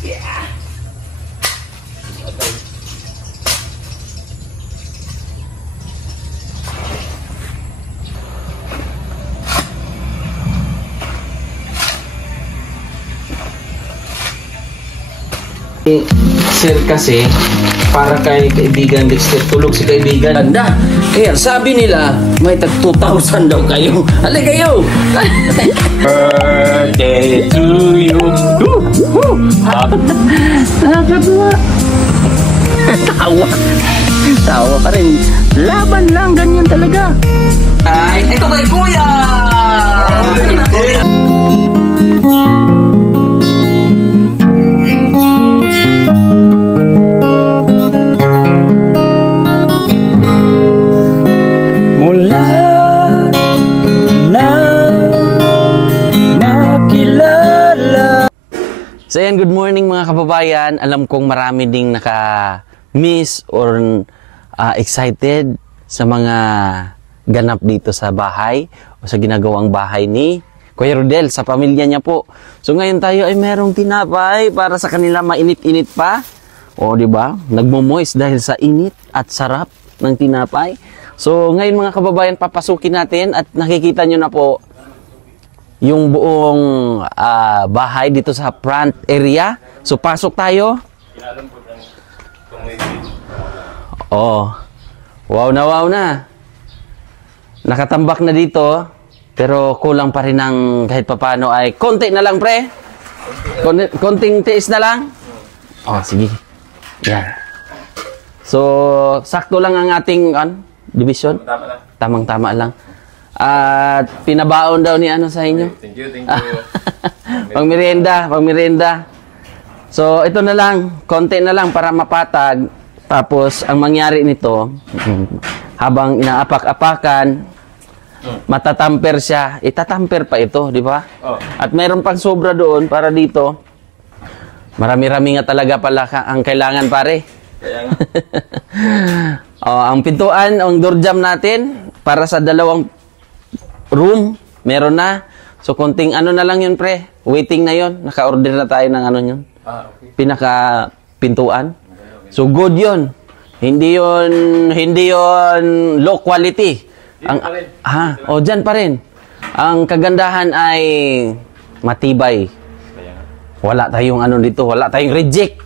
Yeah. Okay. Sir kasi para kay kaibigan Dexter, tulog si kaibigan. Anda, kaya sabi nila may tag 2,000 daw kayo. Halika kayo. Birthday to you. Nakakatuwa. Tawa pa rin. Laban lang, ganyan talaga. Ay, ito kay Kuya. So yan, good morning mga kababayan. Alam kong marami ding naka-miss or excited sa mga ganap dito sa bahay o sa ginagawang bahay ni Kuya Rodel sa pamilya niya po. So ngayon tayo ay merong tinapay para sa kanila, mainit-init pa. O di ba? Nagmo-moist dahil sa init at sarap ng tinapay. So ngayon mga kababayan, papasukin natin at nakikita nyo na po yung buong bahay dito sa front area. So, pasok tayo. Oh. Wow na, wow na. Nakatambak na dito. Pero kulang pa rin ng kahit papano ay konti na lang, pre. Konting tiis na lang. Oh, sige. Yan. So, sakto lang ang ating division. Tamang-tama lang. At pinabaon daw ni ano sa inyo. Thank you, thank you. Pang-merienda. So, ito na lang, konti na lang para mapatag. Tapos, ang mangyari nito, habang inaapak-apakan, matatamper siya. Itatamper pa ito, di ba? Oh. At mayroon pang sobra doon para dito. Marami-rami nga talaga pala ang kailangan, pare. Kaya nga. Ang pintuan, ang door jamb natin, para sa dalawang room, meron na. So, konting ano na lang yun, pre. Waiting na yun. Naka-order na tayo ng ano yun. Okay. Pinaka-pintuan. So, good yun. Hindi yun low quality. Dyan pa rin. Ang kagandahan ay matibay. Wala tayong ano dito. Wala tayong reject.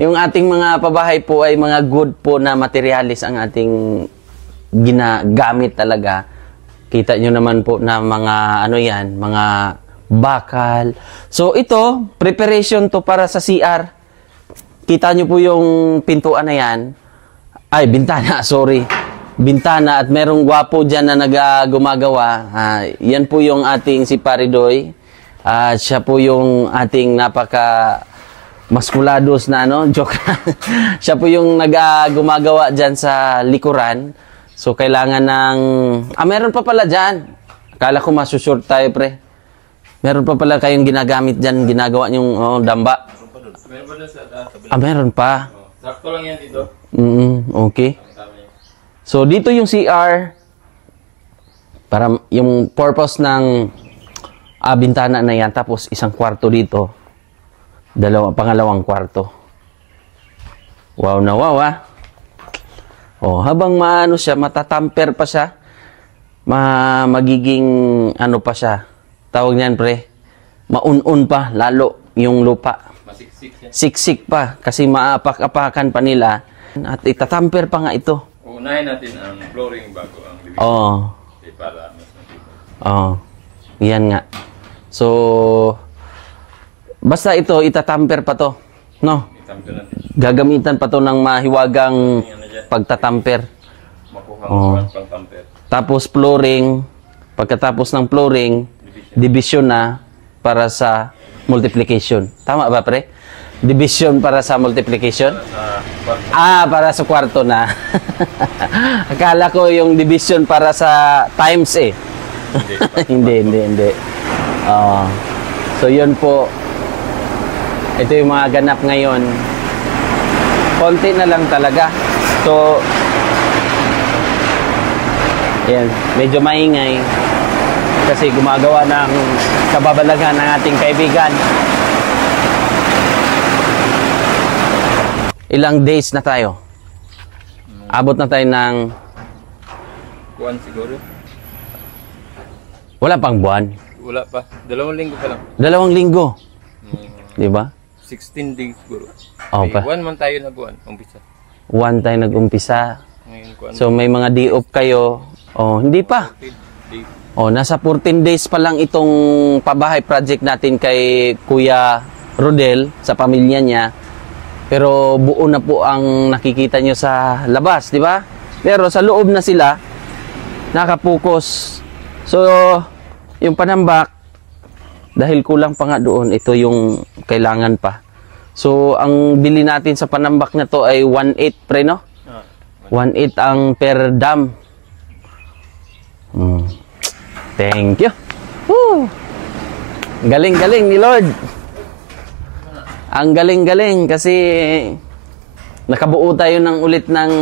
Yung ating mga pabahay po ay mga good po na materialis ang ating ginagamit talaga. Kita nyo naman po na mga ano yan, mga bakal. So ito, preparation to para sa CR. Kita nyo po yung pintuan na yan. Ay, bintana, sorry. Bintana at merong gwapo dyan na gumagawa. Yan po yung ating si Paridoy. Siya po yung ating napaka maskulados na ano, joke. Siya po yung gumagawa dyan sa likuran. So, kailangan ng... meron pa pala dyan. Akala ko masusort tayo, pre. Meron pa pala kayong ginagamit dyan, ginagawa yung damba. Meron pa na sa meron pa. sakto lang yan dito. Okay. So, dito yung CR. Para yung purpose ng bintana na yan. Tapos, isang kwarto dito. Pangalawang kwarto. Wow na wow, habang maano siya, matatamper pa siya, magiging ano pa siya, tawag niyan, pre, maun-un pa, lalo yung lupa. Masiksik yan. Siksik pa, kasi maapak-apakan pa nila, at itatamper pa nga ito. Unahin natin ang flooring bago ang division. Para mas matibay. Yan nga. So, basta ito, itatamper pa to, no? Gagamitan pa to ng mahiwagang pagtatamper. Tapos flooring, pagkatapos ng flooring, division na para sa multiplication. Tama ba, pre? Division para sa multiplication? Para sa kwarto na. Akala ko yung division para sa times eh. Hindi. So yun po. Ito yung mga ganap ngayon. Konti na lang talaga. So, yan, medyo maingay. Kasi gumagawa ng kababalagan ng ating kaibigan. ilang days na tayo? Abot na tayo ng Buwan siguro. wala pang buwan. Wala pa. 2 linggo pa lang. 2 linggo. Di ba? 16 days siguro. Oh, May pa. 1 man tayo na buwan. Umpisa. 1 tayo nag-umpisa. Ngayon kuan. So may mga day off kayo. Oh, hindi pa. Days. Oh, nasa 14 days pa lang itong pabahay project natin kay Kuya Rodel sa pamilya niya. Pero buo na po ang nakikita nyo sa labas, di ba? Pero sa loob na sila, nakapokus. So, yung panambak, dahil kulang pa nga doon, ito yung kailangan pa. So, ang bili natin sa panambak na to ay 1.8 pre, no? 1.8 ang per dam. Thank you. Woo! Galing-galing ni Lord. Ang galing-galing kasi nakabuo tayo ng ulit ng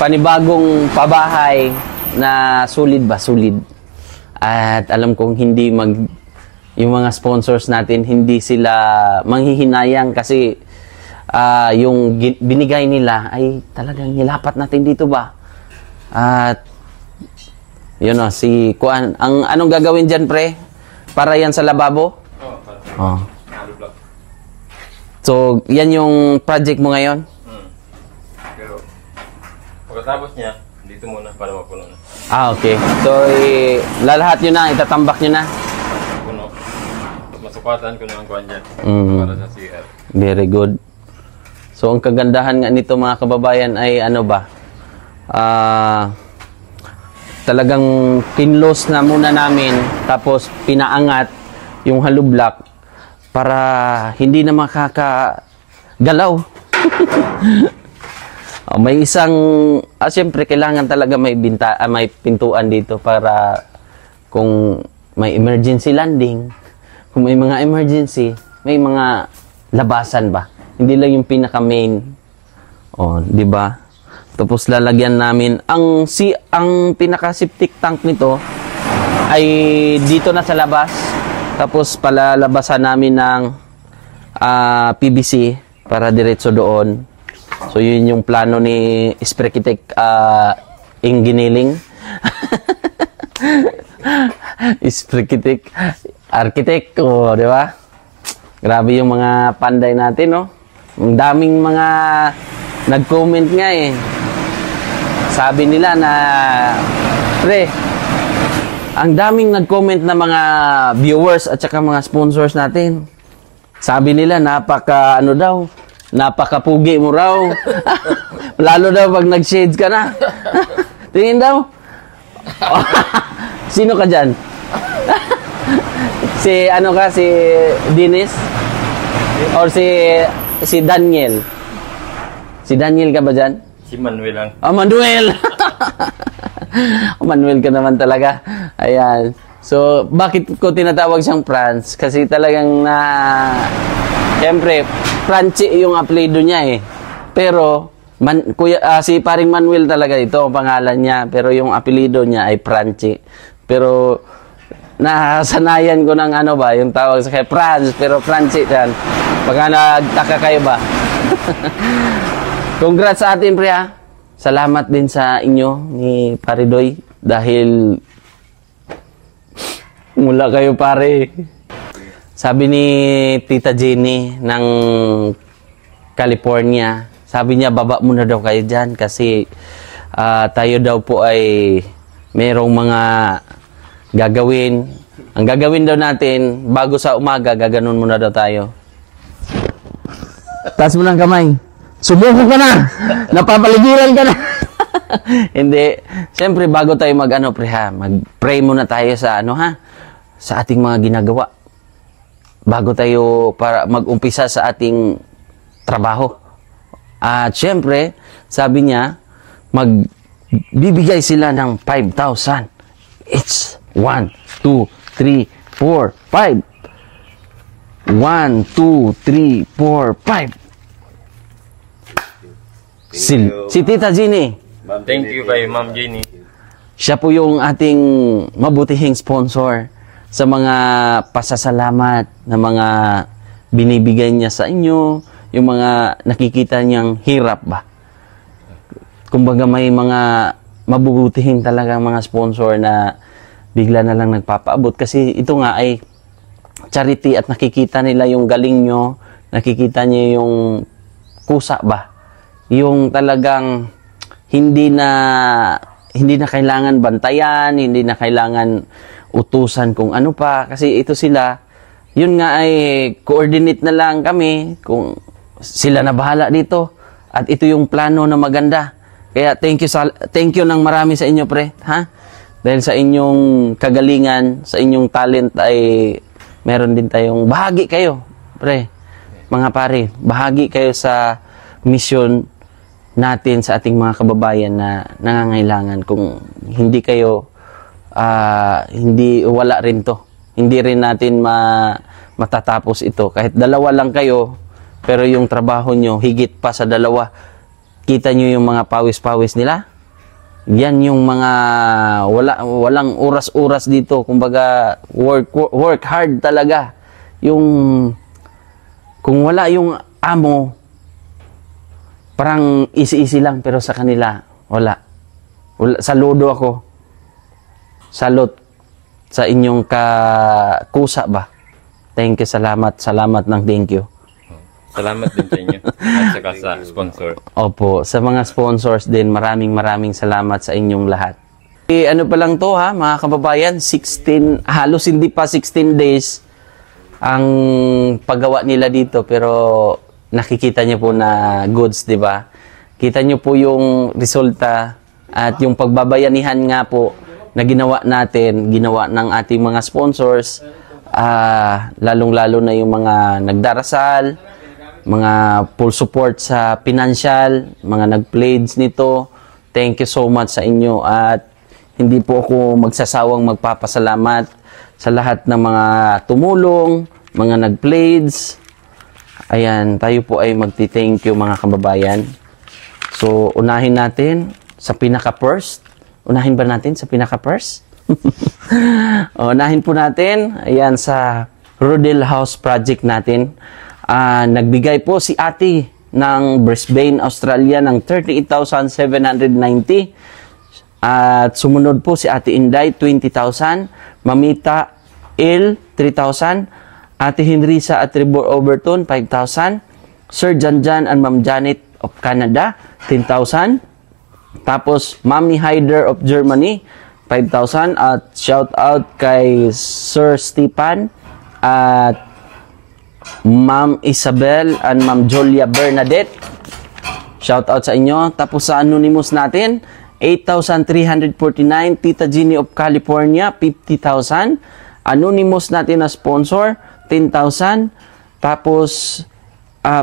panibagong pabahay na solid ba? Solid. At alam kong hindi yung mga sponsors natin, hindi sila manghihinayang kasi yung binigay nila ay talagang nilapat natin dito ba? At yun o, si Kuan. Anong gagawin dyan, pre? Para yan sa lababo? Oh. So, yan yung project mo ngayon? Pero, pagkatapos niya, dito muna para mapuno na. Okay. So, lalahat nyo na, itatambak nyo na. Puno. Masukatan ko na ang kuhan dyan. Para sa CR. Very good. So, ang kagandahan nga nito mga kababayan ay ano ba? Talagang kinlos na muna namin, tapos pinaangat yung hollow block para hindi na makakagalaw. May isang, siyempre kailangan talaga may pintuan dito para kung may emergency landing, kung may mga emergency, may mga labasan ba? Hindi lang yung pinaka main. Di ba? Tapos lalagyan namin ang pinaka septic tank nito ay dito na sa labas. Tapos palalabasan namin ng PVC para diretso doon. So yun yung plano ni Sprekitek Inginiling. Sprekitek Architect, di ba? Grabe yung mga panday natin, no? Ang daming mga nag-comment nga eh. Sabi nila na, pre, ang daming nag-comment na mga viewers at saka mga sponsors natin. Sabi nila, napakapugi mo raw. Lalo daw pag nag-shades ka na. Tingin daw. Sino ka dyan? Si Dennis? Or si Daniel? Si Daniel ka ba dyan? Si Manuel lang. Manuel! Manuel ka naman talaga. Ayan. So, bakit ko tinatawag siyang Franz? Kasi talagang siyempre, Franchi yung apelyido niya eh. Pero, si paring Manuel talaga ito, ang pangalan niya. Pero yung apelyido niya ay Franchi. Pero, nasanayan ko ng yung tawag sa kay Franz. Pero Franchi yan. Baka nagtaka kayo ba? Congrats sa atin, pre, ha? Salamat din sa inyo ni Paridoy dahil mula kayo, pare. Sabi ni Tita Jenny ng California, sabi niya baba muna daw kayo dyan kasi tayo daw po ay merong mga gagawin. Ang gagawin daw natin bago sa umaga, gaganon muna daw tayo. Taas mo ng kamay. Subuko ka na! Napapaligiran ka na! Hindi. Siyempre, bago tayo mag-pray muna tayo sa sa ating mga ginagawa. Bago tayo para mag-umpisa sa ating trabaho. At siyempre, sabi niya, magbibigay sila ng 5,000. It's 1, 2, 3, 4, 5. 1, 2, 3, 4, 5. Si Tita Jenny. Thank you kay Ma'am Jenny. Siya po yung ating mabutihing sponsor sa mga pasasalamat na mga binibigay niya sa inyo, yung mga nakikita niyang hirap ba. Kumbaga may mga mabubutihin talagang mga sponsor na bigla na lang nagpapaabot kasi ito nga ay charity at nakikita nila yung galing nyo, nakikita niyo yung kusa ba. Yung talagang hindi na kailangan bantayan, hindi na kailangan utusan kung ano pa kasi ito sila, yun nga ay coordinate na lang kami kung sila na bahala dito at ito yung plano na maganda. Kaya thank you ng marami sa inyo, pre, ha? Dahil sa inyong kagalingan, sa inyong talent ay meron din tayong bahagi kayo, pre. Mga pare, bahagi kayo sa mission natin sa ating mga kababayan na nangangailangan. Kung hindi kayo hindi wala rin to. Hindi rin natin matatapos ito. Kahit dalawa lang kayo, pero yung trabaho nyo higit pa sa dalawa. Kita nyo yung mga pawis-pawis nila? Yan yung mga walang oras-oras dito. Kumbaga, work hard talaga. Kung wala yung amo, parang easy-easy lang, pero sa kanila, wala. Saludo ako. Salot sa inyong kusa ba. Thank you, salamat ng thank you. Salamat din sa inyo at saka sa sponsor. Opo, sa mga sponsors din, maraming salamat sa inyong lahat. Ano pa lang to ha, mga kababayan, halos hindi pa 16 days ang paggawa nila dito, pero nakikita niyo po na goods, di ba? Kita niyo po yung resulta at yung pagbabayanihan nga po na ginawa ng ating mga sponsors, lalong-lalo na yung mga nagdarasal, mga full support sa financial, mga nag-pledge nito. Thank you so much sa inyo at hindi po ako magsasawang magpapasalamat sa lahat ng mga tumulong, mga nag-pledge. Ayan, tayo po ay magti-thank you mga kababayan. So, unahin natin sa pinaka-first. Unahin ba natin sa pinaka-first? Unahin po natin, ayan, sa Rodel House Project natin. Nagbigay po si Ate ng Brisbane, Australia ng 38,790. At sumunod po si Ate Inday, 20,000. Mamita L, 3,000. Ate Henrisa at Trevor Overton, 5,000. Sir Janjan and Ma'am Janet of Canada, 10,000. Tapos, Mami Hyder of Germany, 5,000. At shout out kay Sir Stepan at Ma'am Isabel and Ma'am Julia Bernadette. Shout out sa inyo. Tapos sa anonymous natin, 8,349. Tita Jeannie of California, 50,000. Anonymous natin na sponsor, 10,000. Tapos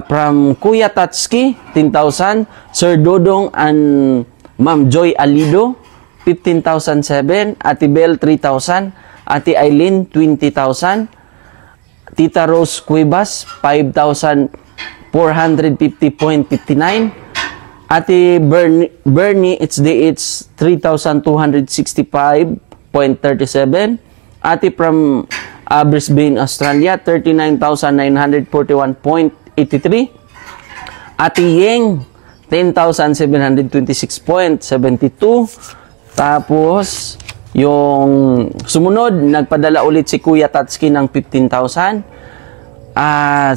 from Kuya Tatski, 10,000. Sir Dodong and Ma'am Joy Alido, 15,007. Ate Bell, 3,000. Ate Eileen, 20,000. Tita Rose Cuevas, 5,450.59. Ate Bernie, it's 3,265.37. Ate from Brisbane, Australia, 39,941.83. Ate Yeng, 10,726.72. Tapos, yung sumunod, nagpadala ulit si Kuya Tatski ng 15,000.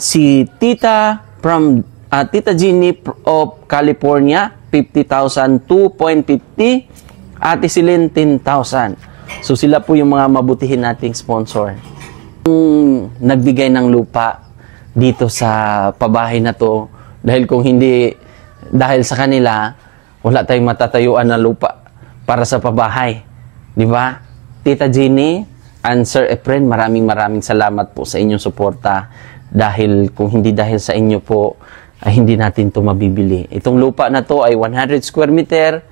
Si Tita from Tita Jeannie of California, 50,002.50. Ate Celine, 10,000. So sila po yung mga mabutihin nating sponsor. Nagbigay ng lupa dito sa pabahay na to, dahil kung hindi dahil sa kanila, wala tayong matatayuan na lupa para sa pabahay. Di ba? Tita Jeannie and Sir Efren, maraming salamat po sa inyong suporta. Dahil kung hindi dahil sa inyo po, ay hindi natin ito mabibili. Itong lupa na to ay 100 square meter.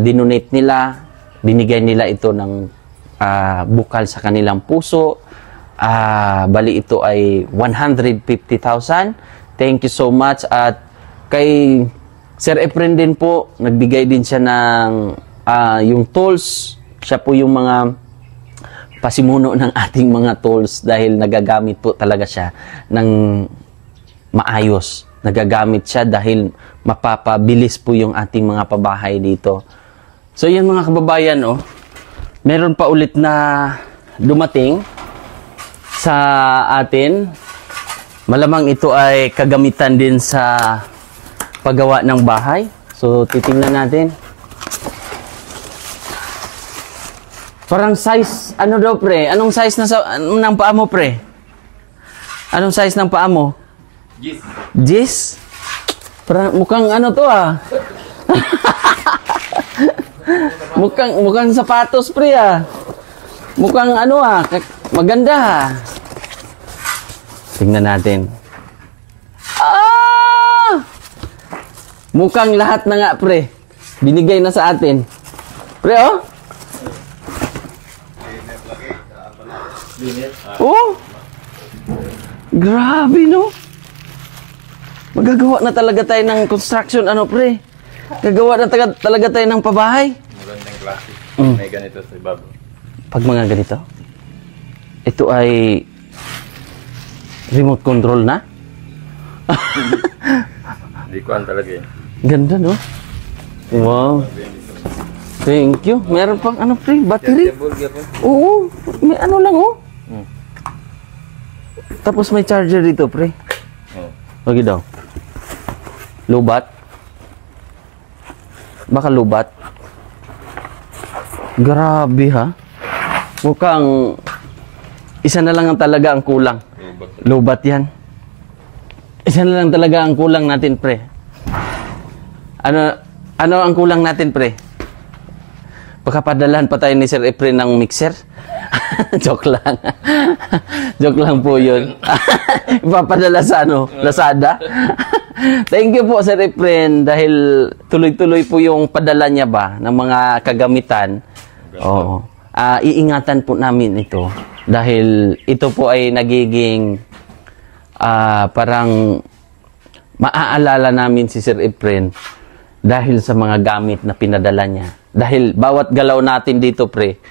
Dinonate nila, binigay nila ito ng bukal sa kanilang puso. Bali ito ay 150,000. Thank you so much. At kay Sir Efren din po, nagbigay din siya ng yung tools. Siya po yung mga pasimuno ng ating mga tools dahil nagagamit po talaga siya ng maayos. Nagagamit siya dahil mapapabilis po yung ating mga pabahay dito. So yan mga kababayan, oh, meron pa ulit na dumating sa atin. Malamang ito ay kagamitan din sa paggawa ng bahay. So titingnan natin. Parang size, ano daw pre? Anong size ng paa mo pre? Anong size ng paa mo? Gis? Parang mukhang ano to ah. mukhang sapatos pre ah. Mukhang ano ah, maganda ah. Tingnan natin. Ah! Mukhang lahat na nga pre. Binigay na sa atin. Pre oh? Oh! Grabe, no? Magagawa na talaga tayo ng construction, ano, pre? Gagawa na talaga tayo ng pabahay. Magandang klase. May ganito sa ibabaw. Pag mga ganito, ito ay remote control na? Hindi ko talaga eh. Ganda, no? Wow. Thank you. Meron pang, ano, pre? Battery? Oo. May ano lang, oh. Tapos may charger dito, pre. Lagi daw. Lubat. Baka lubat. Grabe, ha? Mukhang isa na lang ang talaga ang kulang. Lubat yan. Isa na lang talaga ang kulang natin, pre. Ano ang kulang natin, pre? Baka padalahan pa tayo ni Sir Efren ng mixer. Joke lang. Joke lang po yun. Ipapadala sa Lazada. Thank you po, Sir Efren, dahil tuloy-tuloy po yung padala niya ba ng mga kagamitan. Oo. Iingatan po namin ito dahil ito po ay nagiging parang maaalala namin si Sir Efren dahil sa mga gamit na pinadala niya. Dahil bawat galaw natin dito, pre,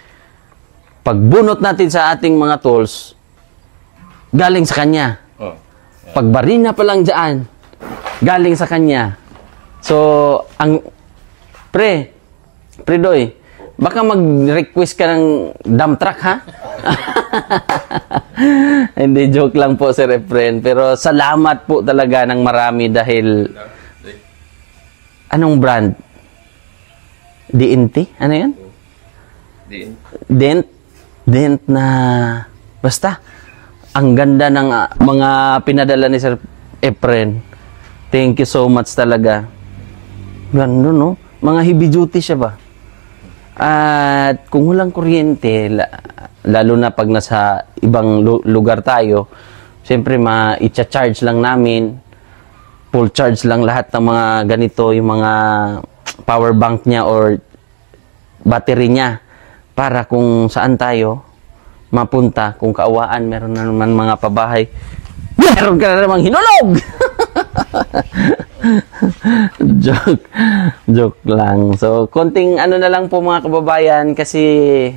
pagbunot natin sa ating mga tools, galing sa kanya. Pagbarina pa lang dyan, galing sa kanya. So, Pre Doy, baka mag-request ka ng dump truck, ha? Hindi, joke lang po, Sir Efren. Pero salamat po talaga ng marami dahil... Anong brand? DNT? Ano yan? Dent na... Basta, ang ganda ng mga pinadala ni Sir Efren. Thank you so much talaga. Ganda, no? Mga heavy duty siya ba? At kung walang kuryente, lalo na pag nasa ibang lugar tayo, siyempre i-charge lang namin, full charge lang lahat ng mga ganito, yung mga power bank niya or battery niya, para kung saan tayo mapunta, kung kaawaan, meron na naman mga pabahay, meron ka na namang hinulog! Joke lang. So, konting ano na lang po mga kababayan, kasi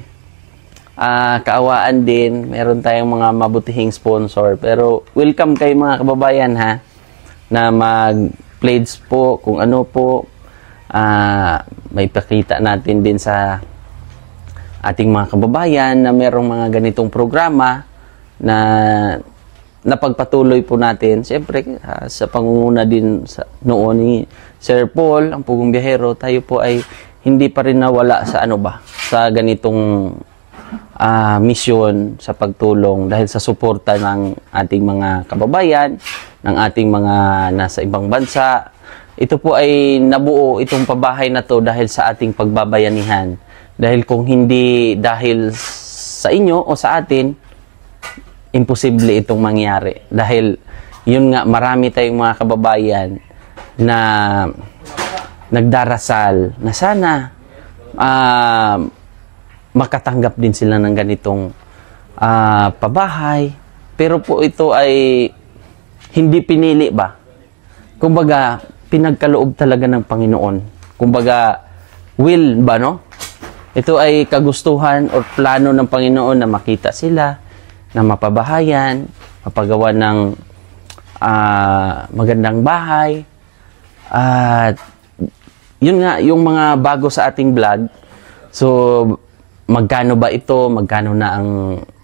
kaawaan din, meron tayong mga mabutihing sponsor. Pero welcome kayo mga kababayan, ha, na mag-pledge po kung ano po, may pakita natin din sa ating mga kababayan na merong mga ganitong programa na napagpatuloy po natin. Siyempre, sa pangunguna din noon ni Sir Paul, ang Pugong Biyahero, tayo po ay hindi pa rin nawala sa sa ganitong misyon sa pagtulong dahil sa suporta ng ating mga kababayan, ng ating mga nasa ibang bansa. Ito po ay nabuo, itong pabahay na to, dahil sa ating pagbabayanihan. Dahil kung hindi dahil sa inyo o sa atin, imposible itong mangyari. Dahil yun nga, marami tayong mga kababayan na nagdarasal na sana makatanggap din sila ng ganitong pabahay. Pero po ito ay hindi pinili ba? Kumbaga, pinagkaloob talaga ng Panginoon. Kumbaga, will ba, no? Ito ay kagustuhan o plano ng Panginoon na makita sila, na mapabahayan, mapagawa ng magandang bahay. At yun nga, yung mga bago sa ating vlog. So, magkano ba ito? Magkano na ang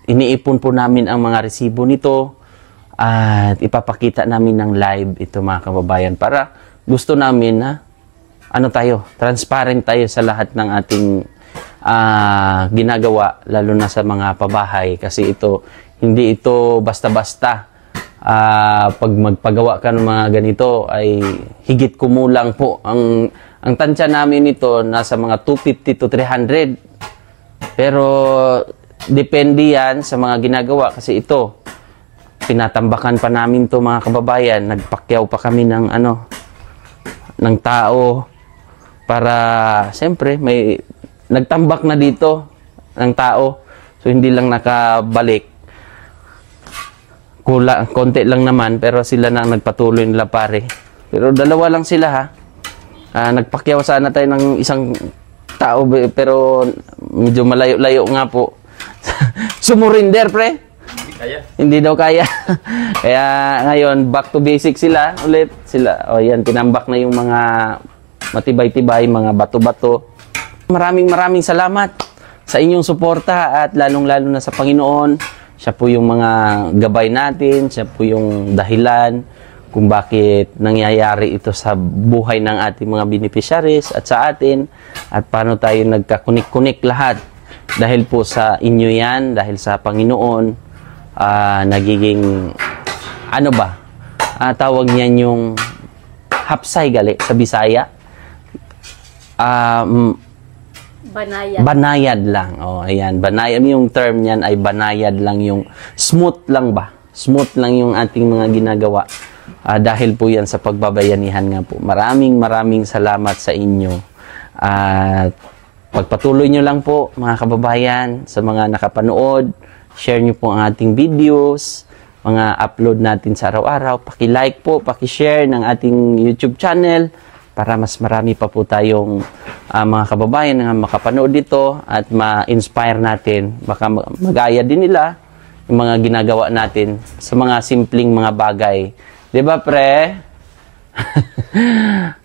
iniipon po namin ang mga resibo nito? At ipapakita namin ng live ito mga kababayan para gusto namin na transparent tayo sa lahat ng ating ginagawa, lalo na sa mga pabahay. Kasi hindi ito basta-basta. Pag magpagawa ka ng mga ganito ay higit kumulang po. Ang tansya namin ito nasa mga 250 to 300. Pero depende yan sa mga ginagawa kasi ito tinatambakan pa namin to mga kababayan. Nagpakyaw pa kami ng tao para siyempre may nagtambak na dito ng tao. So hindi lang nakabalik. Konti lang naman pero sila na nagpatuloy nila pare. Pero dalawa lang sila ha. Nagpakyaw sana tayo ng isang tao pero medyo malayo-layo nga po. Sumurinder pre. Hindi daw kaya. Kaya ngayon back to basic sila ulit. Yan tinambak na yung mga matibay-tibay, mga bato-bato. Maraming salamat sa inyong suporta at lalong-lalo na sa Panginoon. Siya po yung mga gabay natin, siya po yung dahilan kung bakit nangyayari ito sa buhay ng ating mga beneficiaries at sa atin at paano tayo nagkakunik-kunik lahat. Dahil po sa inyo yan, dahil sa Panginoon, nagiging, tawag niyan yung hapsay gali sa Bisaya. Banayad lang. Ayan. Banayad. Yung term niyan ay banayad lang, yung smooth lang ba? Smooth lang yung ating mga ginagawa. Dahil po yan sa pagbabayanihan nga po. Maraming salamat sa inyo. At pagpatuloy nyo lang po mga kababayan sa mga nakapanood. Share nyo po ang ating videos, mga upload natin sa araw-araw. Paki-like po, paki-share ng ating YouTube channel para mas marami pa po tayong mga kababayan na makapanood dito at ma-inspire natin. Baka mag-aya din nila yung mga ginagawa natin sa mga simpleng mga bagay. Diba, pre?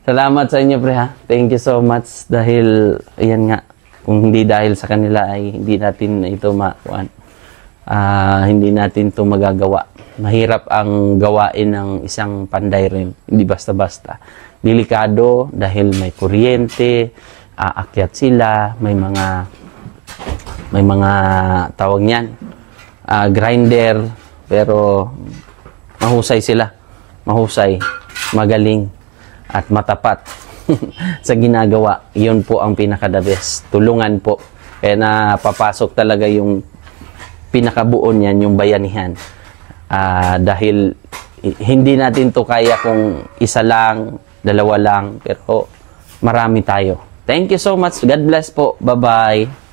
Salamat sa inyo, pre, ha? Thank you so much dahil, ayan nga, kung hindi dahil sa kanila ay hindi natin ito hindi natin ito magagawa. Mahirap ang gawain ng isang panday rin. Hindi basta-basta. Delikado dahil may kuryente, aakyat sila, may mga tawag niyan, grinder, pero mahusay sila. Mahusay, magaling, at matapat sa ginagawa. Yun po ang pinaka-the best. Tulungan po. Kaya napapasok talaga yung pinakabuo niyan, yung bayanihan. Dahil hindi natin to kaya kung isa lang, dalawa lang, pero marami tayo. Thank you so much. God bless po. Bye-bye.